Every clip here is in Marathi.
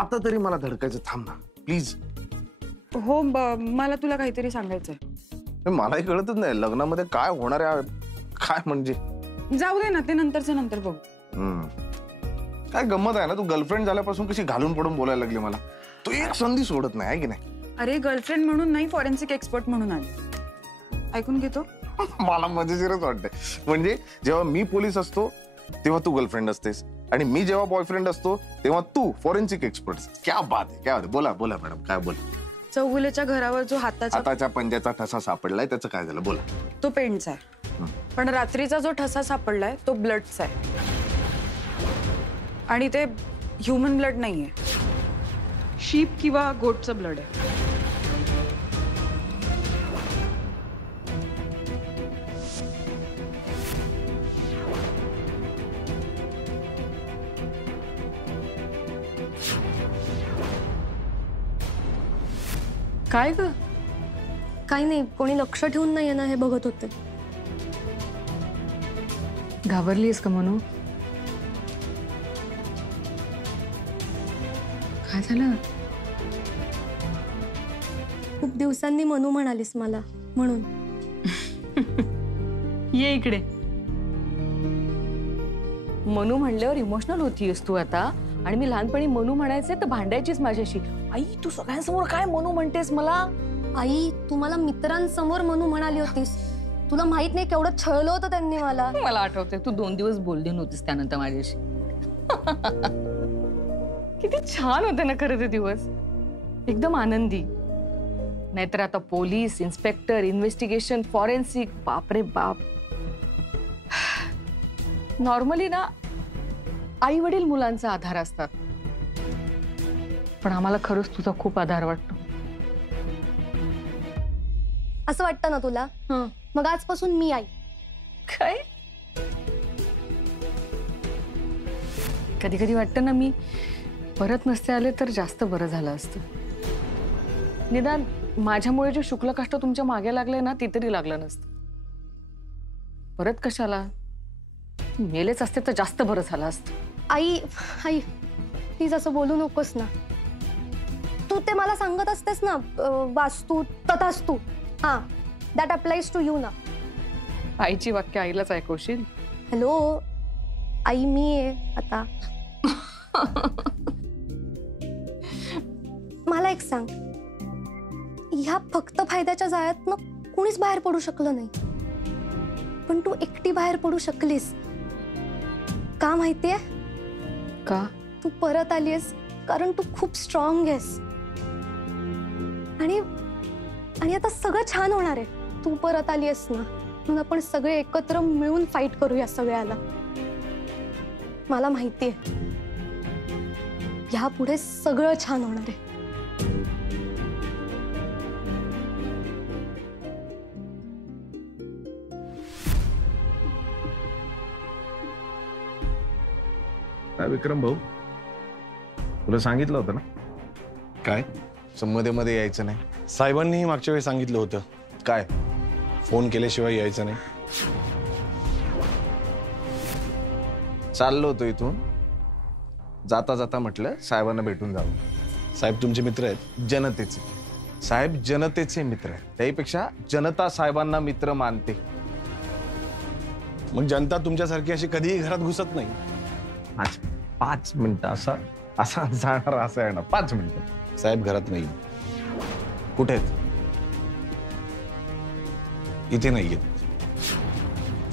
आता तरी मला धडकायचं थांब ना प्लीज. हो मला तुला काहीतरी सांगायचंय. मलाही कळतच नाही लग्नामध्ये काय होणार आहे काय म्हणजे. जाऊ दे ना ते नंतरचं नंतर बघू. काय गंमत आहे ना तू गर्लफ्रेंड झाल्यापासून कशी घालून पडून बोलायला लागली मला. तू एक संधी सोडत नाही आहे की नाही. अरे गर्लफ्रेंड म्हणून नाही फॉरेन्सिक एक्सपर्ट म्हणून आले. ऐकून घेतो. मला मजेशीरच वाटतंय. म्हणजे जेव्हा मी पोलीस असतो तेव्हा तू गर्लफ्रेंड असतेस आणि मी जेव्हा बॉयफ्रेंड असतो तेव्हा तू फॉरेन्सिक एक्सपर्ट. क्या बात आहे क्या बात आहे. बोला बोला मॅडम काय बोला. चौगुलेच्या घरावर जो हाताच्या पंजाचा ठसा सापडलाय त्याचं काय झालं बोला. तो पेंटचा आहे पण रात्रीचा जो ठसा सापडलाय तो ब्लडचा आहे आणि ते ह्युमन ब्लड नाहीये. शीप किंवा गोटचं ब्लड आहे. काय ग? काही नाही कोणी लक्ष ठेवून नाहीये ना हे बघत होते. घाबरलीस का मनू? काय झालं? खूप दिवसांनी मनू म्हणालीस मला म्हणून. ये इकडे. मनू म्हणल्यावर इमोशनल होतीयस तू आता. आणि मी लहानपणी मनू म्हणायचे तर भांडायचीच माझ्याशी. आई तू सगळ्यांसमोर काय मनू म्हणतेस मला? आई तू मला मित्रांसमोर मनू म्हणाली होतीस. तुला माहित नाही केवढं छळलं होतं त्यांनी मला. मला आठवतंय तू 2 दिवस बोलली नव्हतीस त्यानंतर माझ्याशी. किती छान होते ना खरं ते दिवस. एकदम आनंदी. नाहीतर आता पोलीस इन्स्पेक्टर इन्व्हेस्टिगेशन फॉरेन्सिक बापरे बाप. नॉर्मली ना आई वडील मुलांचा आधार असतात पण आम्हाला खरंच तुझा खूप आधार वाटतो. असं वाटतं ना तुला? मग आजपासून मी आई. काय कधी कधी वाटतं ना मी परत नसते आले तर जास्त बरं झालं असतं. निदान माझ्यामुळे जे शुक्ल कष्ट तुमच्या मागे लागले ना ते तरी लागलं नसतं. परत कशाला मेलेच असते तर जास्त बरं झालं असतं. आई आई प्लीज असं बोलू नकोस ना. तू ते मला सांगत असतेस ना वास्तू तथास्तू. हा दॅट अप्लाइज टू यू ना. आईची वाक्य आईलाच ऐकवशील. हॅलो आई मी आहे आता. मला एक सांग ह्या फक्त फायद्याच्या जाळ्यातनं कोणीच बाहेर पडू शकलं नाही पण तू एकटी बाहेर पडू शकलीस. का माहितीये? का? तू परत आलीस कारण तू खूप स्ट्रॉंग आहेस आणि आता सगळं छान होणार आहे. तू परत आलीस ना म्हणून आपण सगळे एकत्र मिळून फाईट करूया सगळ्याला. मला माहितीये ह्यापुढे सगळं छान होणार आहे. विक्रम भाऊ तुला सांगितलं होतं ना काय मध्ये मध्ये यायचं नाही. साहेबांनी मागच्या वेळी सांगितलं होतं काय फोन केल्याशिवाय यायचं नाही. चाललो होतो इथून जाता जाता म्हटलं साहेबांना भेटून जावं. साहेब तुमचे मित्र आहेत? जनतेचे साहेब जनतेचे मित्र आहेत. त्यापेक्षा जनता साहेबांना मित्र मानते. मग जनता तुमच्यासारखी अशी कधीही घरात घुसत नाही. 5 मिनिटं असा जाणार असं आहे ना. 5 मिनिटं. साहेब घरात नाही. कुठे आहेत? इथे नाहीये.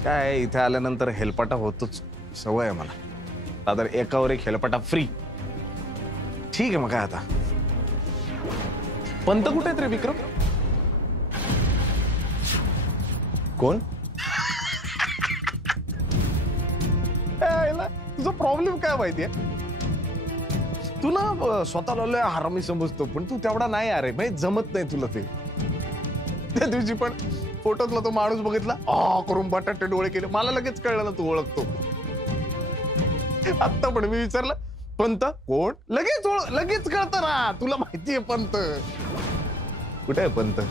काय इथे आल्यानंतर हेलपाटा होतोच सवय आहे मला. तर एकावर एक हेलपाटा फ्री. ठीक आहे मग काय आता. पंत कुठे आहेत रे विक्रम? कोण? तुझा प्रॉब्लेम काय माहितीये? तू ना स्वतःला लय हरामी समजतो पण तू तेवढा नाही अरे. म्हणजे जमत नाही तुला ते. त्या दिवशी पण फोटोतला तो माणूस बघितला करून बटाटे डोळे केले. मला लगेच कळलं ना तू ओळखतो. आता पण मी विचारलं पंत कोण? लगेच कळतं ना. तुला माहितीये पंत कुठे आहे? पंत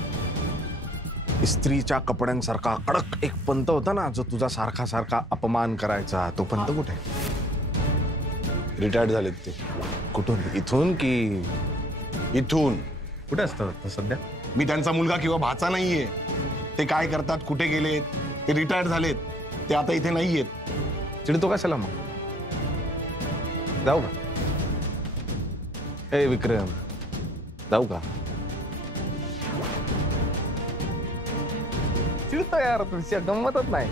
स्त्रीच्या कपड्यांसारखा कडक एक पंत होता ना जो तुझा सारखा अपमान करायचा. तो पंत कुठे? रिटायर्ड झालेत ते. कुठून, इथून की इथून. कुठे असतात आता सध्या? मी त्यांचा मुलगा किंवा भाचा नाहीये. ते काय करतात, कुठे गेलेत, ते रिटायर्ड झालेत, ते आता इथे नाहीयेत. चिडतो कशाला मग? जाऊ का? ए विक्रम, जाऊ का? चिडतो यार, तुझी गंमतच नाही.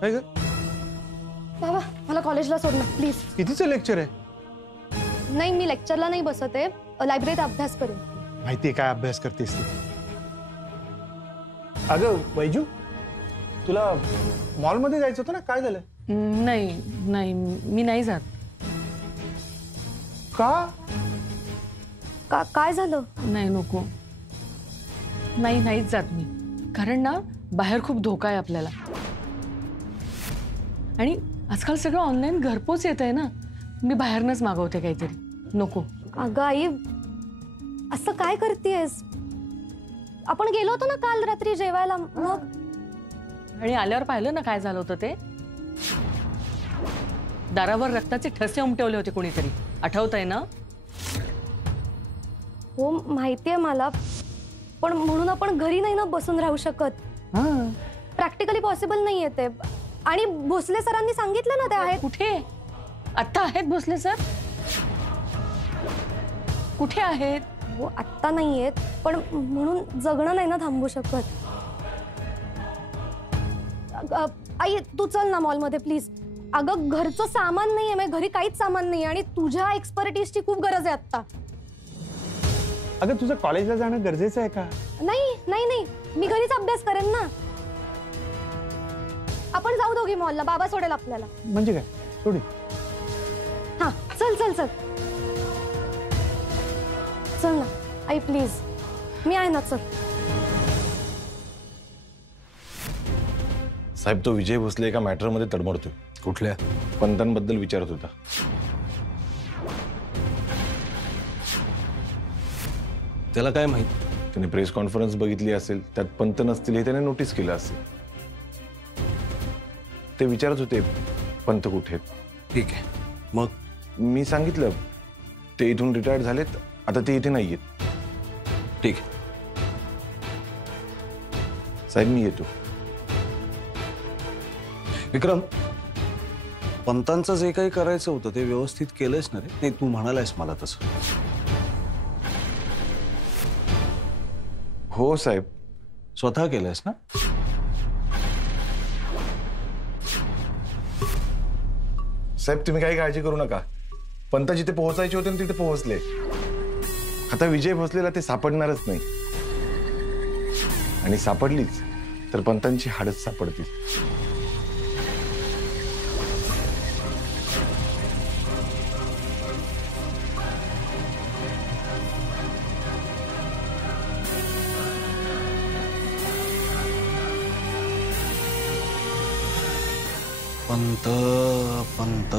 काय ग? बाबा मला कॉलेजला सोड ना प्लीज. कितीचं लेक्चर आहे? नाही मी लेक्चरला नाही बसत आहे, लायब्ररीत अभ्यास करेन. माहितीये काय अभ्यास करतेस ती? अगं वैजू, तुला मॉलमध्ये जायचं होतं ना, काय झालं? नाही नाही मी नाही जात. का? काय झालं? नाही नको. नाहीच जात मी. कारण ना बाहेर खूप धोका आहे आपल्याला. आणि आजकाल सगळं ऑनलाईन घरपोच येत आहे ना. मी बाहेरनच मागवते काहीतरी. नको. अगं आई असं काय करतेस? आपण गेलो होतो ना काल रात्री जेवायला, मग? आणि आल्यावर पाहिलं ना काय झालं होतं ते. दारावर रक्ताचे ठसे उमटवले होते कोणीतरी. आठवतंय ना? हो माहितीये मला, पण म्हणून आपण घरी नाही ना बसून राहू शकत. प्रॅक्टिकली पॉसिबल नाहीये ते. आणि भोसले सरांनी सांगितलं ना ते आहेत. कुठे आता आहेत भोसले सर? कुठे आहेत? हो आत्ता नाहीयेत, पण म्हणून जगणं नाही ना थांबू शकत. आई तू चल ना मॉलमध्ये प्लीज. अगं घरचं सामान नाहीये, म्हणजे घरी काहीच सामान नाही आणि तुझ्या एक्सपर्टीजची खूप गरज आहे आता. अगं तुझं कॉलेजला जाणं गरजेचं आहे का? नाही नाही नाही, मी घरीच अभ्यास करेन ना. आपण जाऊ दोघी मॉलला, बाबा सोडेल आपल्याला. म्हणजे काय सोडी? हा चल चल चल चल ना आई प्लीज, मी आहे ना. चल. साहेब तो विजय भोसले एका मॅटरमध्ये तडमडतोय. कुठल्या? पंतांबद्दल विचारत होता. त्याला काय माहित? त्याने प्रेस कॉन्फरन्स बघितली असेल, त्यात पंत नसतील हे त्याने नोटीस केलं असेल. ते विचारत होते पंत कुठे आहेत. ठीक आहे, मग? मी सांगितलं ते इथून रिटायर्ड झालेत, आता ते इथे नाहीयेत. ठीक आहे साहेब मी येतो. विक्रम, पंतांचं जे काही करायचं होतं ते व्यवस्थित केलंच ना रे? नाही तू म्हणालायस मला तसं. हो साहेब. स्वतः केलंयस ना? साहेब तुम्ही काही काळजी करू नका. पंत जिथे पोहोचायचे होते तिथे पोहोचले. आता विजय भोसलेला ते सापडणारच नाही. आणि सापडलीच तर पंतांची हाडच सापडतील. पंत पंत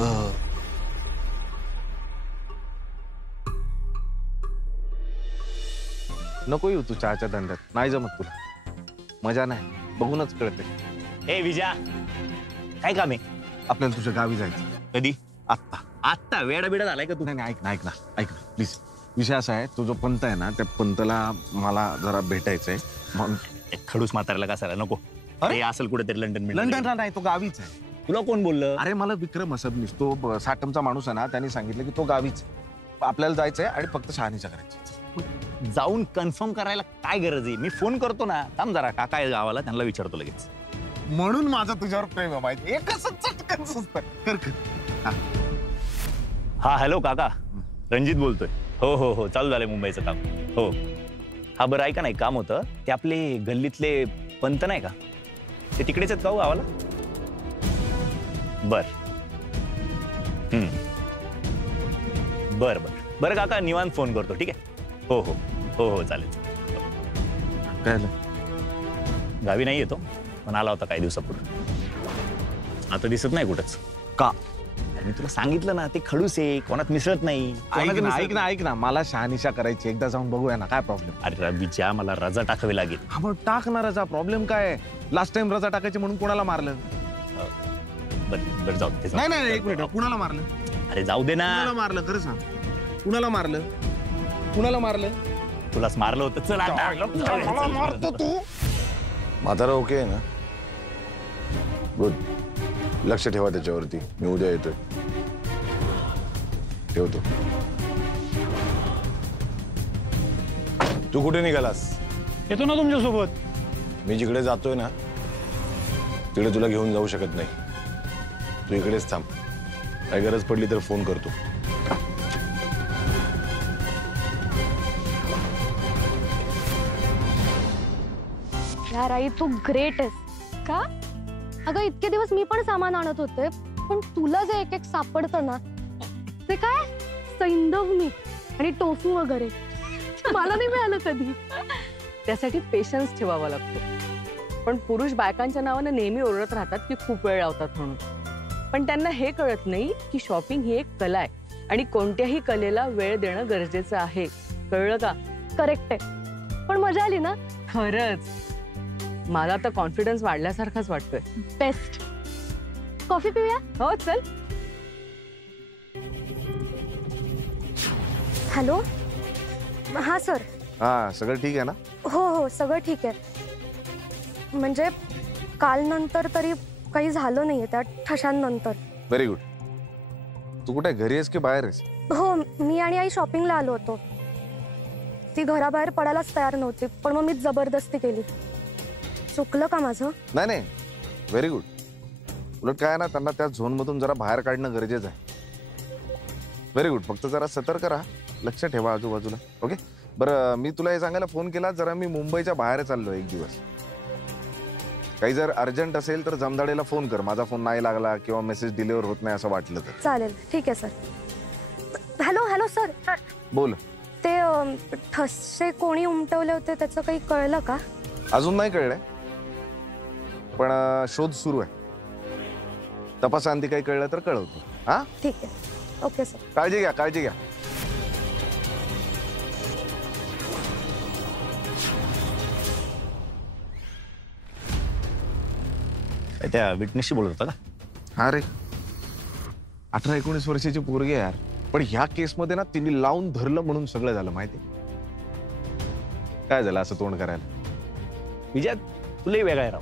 नको येऊ तू चहाच्या दंड्यात. नाही जमत तुला. मजा नाही, बघूनच कळते. ए विजा, काय काम आहे? आपल्याला तुझ्या गावी जायचं. कधी? आत्ता. आत्ता वेडा बिडा झालाय का तू? नाही ऐक ना प्लीज. विषय असा आहे, तो जो पंत आहे ना, त्या पंतला मला जरा भेटायचंय. खडूस म्हाताऱ्याला कसायला नको. अरे असेल कुठेतरी लंडन. लंडनला नाही, तो गावीच आहे. तुला कोण बोललं? अरे मला विक्रम असबनीस, तो साटमचा माणूस आहे ना, त्यांनी सांगितलं की तो गावीच आहे. आपल्याला जायचंय आणि फक्त शहानिशा करायची. जाऊन कन्फर्म करायला काय गरज आहे? मी फोन करतो ना. थांब जरा, काका आहे गावाला, त्यांना विचारतो लगेच. म्हणून माझं तुझ्यावर प्रेम आहे माहिती. एकच चटकन सुचतं. कर. हा हॅलो काका, रणजित बोलतोय. हो चालू झालंय मुंबईचं काम. हो हा बरं ऐका ना, एक काम होतं. ते आपले गल्लीतले पंत नाही का, ते तिकडेच आहेत का हो गावाला? बर बरं काका, निवांत फोन करतो. ठीक आहे. हो चालेल. काय झालं? गावी नाही येतो, पण आला होता काही दिवसापूर्वी. आता दिसत नाही कुठंच. का? मी तुला सांगितलं ना ते खडूस आहे, कोणात मिसळत नाही. ऐक ना ऐक ना ऐक ना, मला शहानिशा करायची, एकदा जाऊन बघूया ना, काय प्रॉब्लेम? अरे विजया, मला रजा टाकावी लागेल. हा मग टाकणाराचा प्रॉब्लेम काय? लास्ट टाइम रजा टाकायची म्हणून कोणाला मारलं? बरं जाऊ दे. नाही नाही एक मिनिट, कुणाला मारलं? अरे जाऊ दे ना. कुणाला मारलं खरं सांग, कुणाला मारलं? कुणाला मारलं? तुलाच मारलं होतं. चल आता. मला मारतो तू? म्हातारा ओके आहे ना? गुड. लक्ष ठेवा त्याच्यावरती, मी उद्या येतोय. ठेवतो. तू कुठे निघालास? येतो ना तुमच्या सोबत. मी जिकडे जातोय ना तिकडे तुला घेऊन जाऊ शकत नाही. तू इकडेच थांब, काही गरज पडली तर फोन करतो. यार आई तू ग्रेट आहेस. का? अगं इतके दिवस मी पण सामान आणत होते, पण तुला जे एक एक सापडतं ना, ते काय सैंधव मीठ आणि टोफू वगैरे मला नाही मिळालं कधी. त्यासाठी पेशन्स ठेवावा लागतो. पण पुरुष बायकांच्या नावाने नेहमी ओरडत राहतात की खूप वेळ लावतात म्हणून. पण त्यांना हे कळत नाही की शॉपिंग ही एक कला आहे आणि कोणत्याही कलेला वेळ देणं गरजेचं आहे. कळलं का? करेक्ट आहे. पण मजा आली ना? खरंच मला तर कॉन्फिडन्स वाढल्यासारखाच वाटतोय. बेस्ट. कॉफी पिऊया? हो चल. हॅलो. हा सर. हा सगळं ठीक आहे ना? हो हो सगळं ठीक आहे. म्हणजे काल नंतर तरी काही झालं नाहीये त्या ठशांनंतर. Very good. तू कुठे घरी आहेस की बाहेर आहेस? हो मी आणि आई शॉपिंगला आलो होतो. ती घराबाहेर पडायलाच तयार नव्हती, पण मग मी जबरदस्ती केली. चुकलं का माझं? नाही नाही, व्हेरी गुड. उलट काय ना, त्यांना त्या झोन मधून जरा बाहेर काढणं गरजेचं आहे. Very good. फक्त जरा सतर्क राहा, लक्ष ठेवा आजूबाजूला. ओके. बरं मी तुला हे सांगायला फोन केला, जरा मी मुंबईच्या बाहेर चाललो एक दिवस. काही जर अर्जंट असेल तर जमदाडेला फोन कर. माझा फोन नाही लागला किंवा मेसेज डिलिव्हर होत नाही असं वाटलं तर. चालेल ठीक आहे सर. Hello hello sir. बोल. ते ठसे कोणी उमटवले होते त्याचं काही कळलं का? अजून नाही कळलंय, पण शोध सुरू आहे. तपासांती काही कळलं तर कळवतो. हा ठीक आहे. Okay sir. काळजी घ्या, काळजी घ्या. त्या विटनेसशी बोलत होता का? हा रे, 18-19 वर्षाची पोरगी आहे यार. पण ह्या केसमध्ये ना तिने लावून धरलं म्हणून सगळं झालं माहिती. काय झालं असं तोंड करायला? विजय तुलाही वेगळा आहे राव.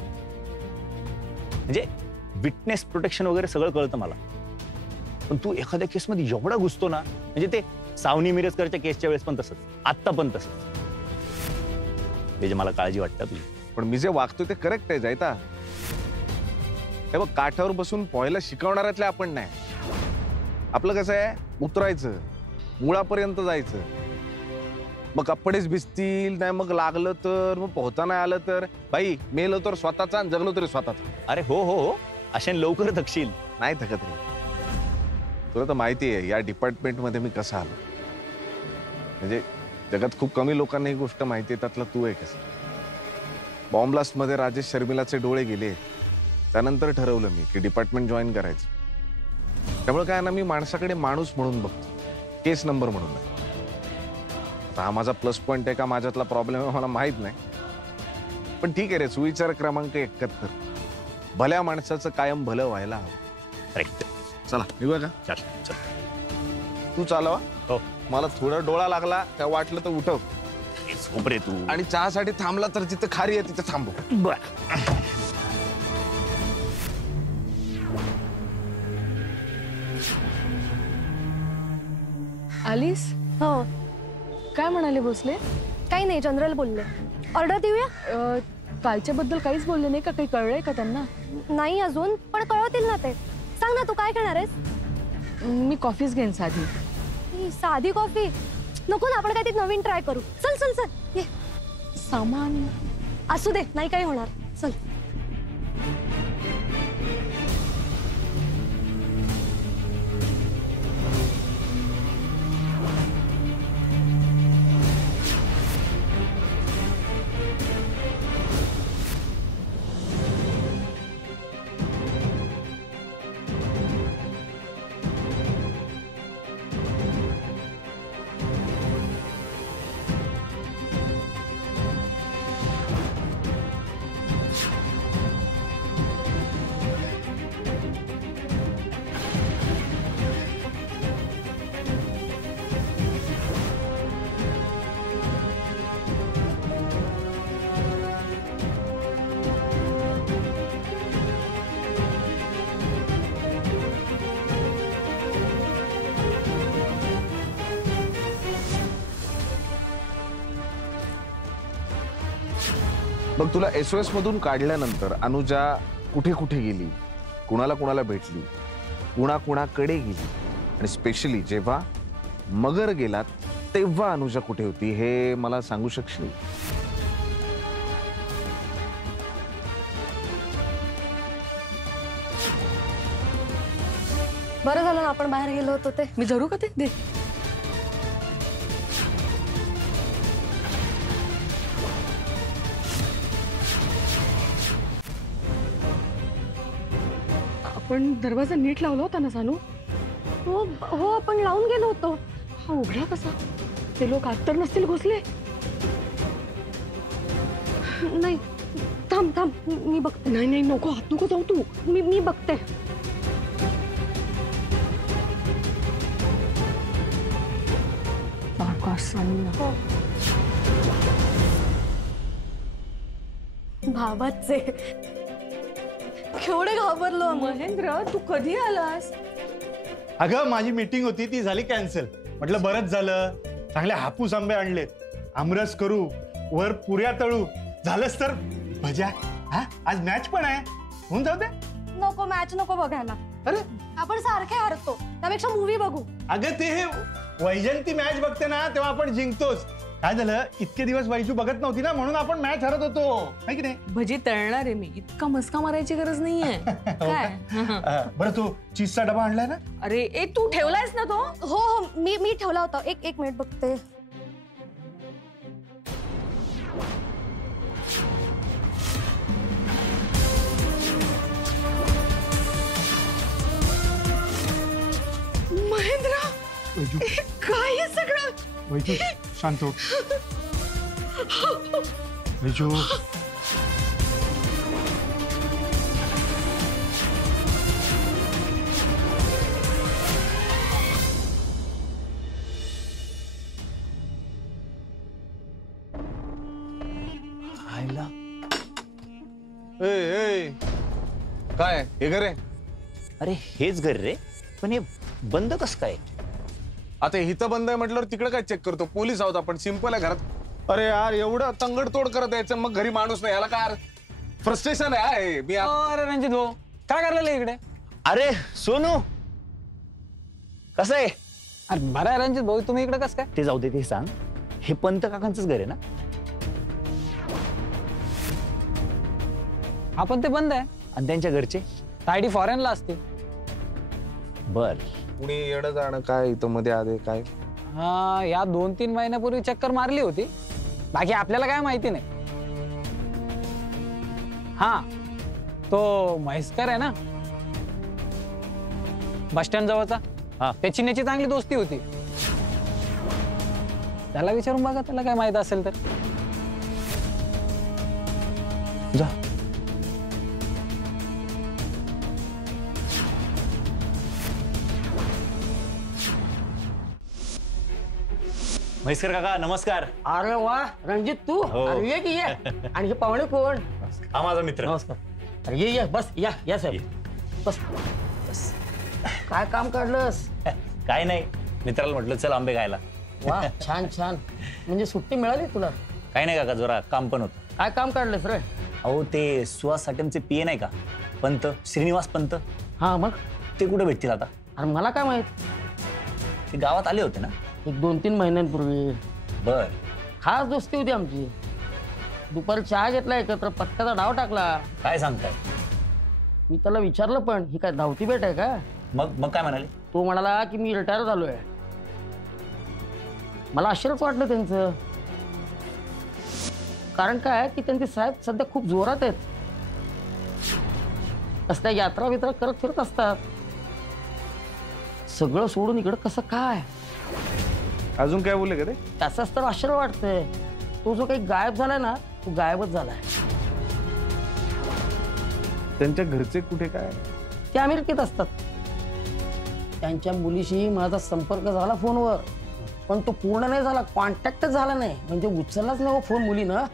म्हणजे विटनेस प्रोटेक्शन वगैरे सगळं कळतं मला, पण तू एखाद्या केसमध्ये एवढा घुसतो ना, म्हणजे ते सावनी मिरजकरच्या केसच्या वेळेस पण तसंच, आत्ता पण तसंच. विजय मला काळजी वाटतं तुझी. पण मी जे वागतोय ते करेक्ट आहे जायता. हे बघ, काठावर बसून पोहायला शिकवणाऱ्यातले आपण नाही. आपलं कसं आहे, उतरायचं, मुळापर्यंत जायचं. मग कपडेच भिजतील नाही, मग लागलं तर, मग पोहता नाही आलं तर, बाई मेलो तर स्वतःचा आणि जगलो तरी स्वतःचा. अरे हो हो हो, अशा लवकर थकशील. नाही थकत रे. तुला तर माहिती आहे या डिपार्टमेंट मध्ये मी कसा आलो. म्हणजे जगात खूप कमी लोकांना ही गोष्ट माहिती आहे, त्यातला तू आहे. कसं बॉम्ब ब्लास्ट मध्ये राजेश शर्मिलाचे डोळे गेले, त्यानंतर ठरवलं मी की डिपार्टमेंट जॉईन करायचं. त्यामुळे काय ना, मी माणसाकडे माणूस म्हणून बघतो, केस नंबर म्हणून नाही. आता हा माझा प्लस पॉइंट आहे का माझ्यातला प्रॉब्लेम आहे मला माहित नाही, पण ठीक आहे रे. सुविचार क्रमांक 71, भल्या माणसाचं कायम भलं व्हायला हवं. करेक्ट. चला निघूया का? चल चल. तू चालवा. हो. मला थोडा डोळा लागला काय वाटलं तर उठव. झोप रे तू. आणि चहासाठी थांबला तर जिथं खारी आहे तिथं थांबव. बर. आलीस? हो. काय म्हणाले भोसले? काही नाही, जनरल बोलले. ऑर्डर देऊया? कालच्या बद्दल काहीच बोलले नाही का? काही कळलंय का त्यांना? नाही अजून, पण कळवतील ना ते. सांग ना, तू काय घेणार आहेस? मी कॉफीच घेईन साधी. साधी कॉफी नको ना, आपण काहीतरी नवीन ट्राय करू. चल चल चल ये. सामान असू दे, नाही काही होणार. चल. मग तुला SOS मधून काढल्यानंतर अनुजा कुठे कुठे गेली, कुणाला कुणाला भेटली, कुणाकडे गेली आणि स्पेशली जेव्हा मगर गेलात तेव्हा अनुजा कुठे होती हे मला सांगू शकशील? बरं झालं ना आपण बाहेर गेलो होतो ते. मी धरू का ते? दे. आपण दरवाजा नीट लावला होता ना सानू? हो हो आपण लावून गेलो होतो. हा उघडा कसा? ते लोक आत तर नसतील घुसले? नाही थांब थांब मी बघते. नाही नाही नको, आत नको जाऊ तू. मी बघते. हो. भावाचे केवढे घाबरलो. महेंद्र तू कधी आलास? अगं माझी मीटिंग होती ती झाली कॅन्सल. म्हटलं बरंच झालं, चांगले हापूस आंबे आणलेत, आमरस करू, वर पुऱ्या तळू, झालंच तर भज्या. हा आज मॅच पण आहे, होऊन जाऊ दे. नको मॅच नको बघायला. अरे आपण सारखे हारतो, त्यापेक्षा मूवी बघू. अगं ते हे वैजंती मॅच बघते ना तेव्हा आपण जिंकतोच. काय झालं, इतके दिवस वैजू बघत नव्हती ना म्हणून आपण मॅच हरत होतो, है की नाही? भजी तळणार आहे मी, इतका मस्का मारायची गरज नाहीये. काय? बरं तू चीजचा डबा आणलाय ना? अरे ए तू ठेवलायस ना तो? हो हो मी ठेवला होता. एक मिनिट बघते. महेंद्र वैजू काय हे सगळं? वैजू शांत हो. वैजू आयला काय हे घर आहे? अरे हेच घर रे, पण हे बंद कसं काय? आता हिथं बंद आहे म्हटल्यावर तिकडे काय चेक करतो? पोलीस आहोत आपण, सिंपल आहे घरात. अरे यार एवढं तंगडतोड करत यायचं, मग घरी माणूस नाही, याला काय फ्रस्ट्रेशन आहे. मी अरे रणजित भाऊ काय करायला इकडे? अरे सोनू कसं आहे? अरे बरं आहे रणजित भाऊ, तुम्ही इकडे कसं काय? ते जाऊ दे, ते सांग, हे पंत काकांचंच घर आहे ना? आपण ते बंद आहे. आणि त्यांच्या घरचे? तायडी फॉरेनला असते. बर. कुणी येणं जाणं काय इथं मध्ये आले काय? हा या 2-3 महिन्यापूर्वी चक्कर मारली होती, बाकी आपल्याला काय माहिती नाही. हा तो म्हैसकर आहे ना बस स्टँड जवळचा, हा त्याची त्याची चांगली दोस्ती होती. त्याला विचारून बघा, त्याला काय माहित असेल तर. जा. म्हैसकर काका नमस्कार. अरे वा रणजित तू? हो. अरे ये की ये. आणि हे पाहुणे कोण? हा माझा मित्र. नमस्कार. अरे ये बस या साहेब बस. काय काम काढलंस? काय नाही, मित्राला म्हटलं चल आंबे खायला. वा छान छान. म्हणजे सुट्टी मिळाली तुला? काही नाही काका, जरा काम पण होतं. काय काम काढलंस रे? अहो ते सुहास साटेमचे पीए नाही का, पंत, श्रीनिवास पंत, हा मग ते कुठे भेटतील आता? अरे मला काय माहित, ते गावात आले होते ना 1-2-3 महिन्यांपूर्वी. बर. खास दोस्ती होती आमची. दुपारी चहा घेतला एकत्र, पत्त्याचा डाव टाकला. काय सांगताय? मी त्याला विचारलं पण ही काय धावती भेट आहे का? मग काय म्हणाले? तो म्हणाला की मी रिटायर झालोय. मला आश्चर्यच वाटलं त्यांचं. कारण काय की त्यांचे साहेब सध्या खूप जोरात आहेत. असल्या यात्रा बित्रा करत फिरत असतात. सगळं सोडून इकडं कसं काय? अजून काय बोलले का ते? त्याचाच तर आश्चर्य वाटतंय. तो जो काही गायब झालाय ना, तो गायबच झालाय. त्यांच्या घरचे कुठे काय? ते अमेरिकेत असतात. त्यांच्या मुलीशी माझा संपर्क झाला फोनवर, पण तो पूर्ण नाही झाला, कॉन्टॅक्टच झाला नाही. म्हणजे उचललाच नाही फोन मुलीनं.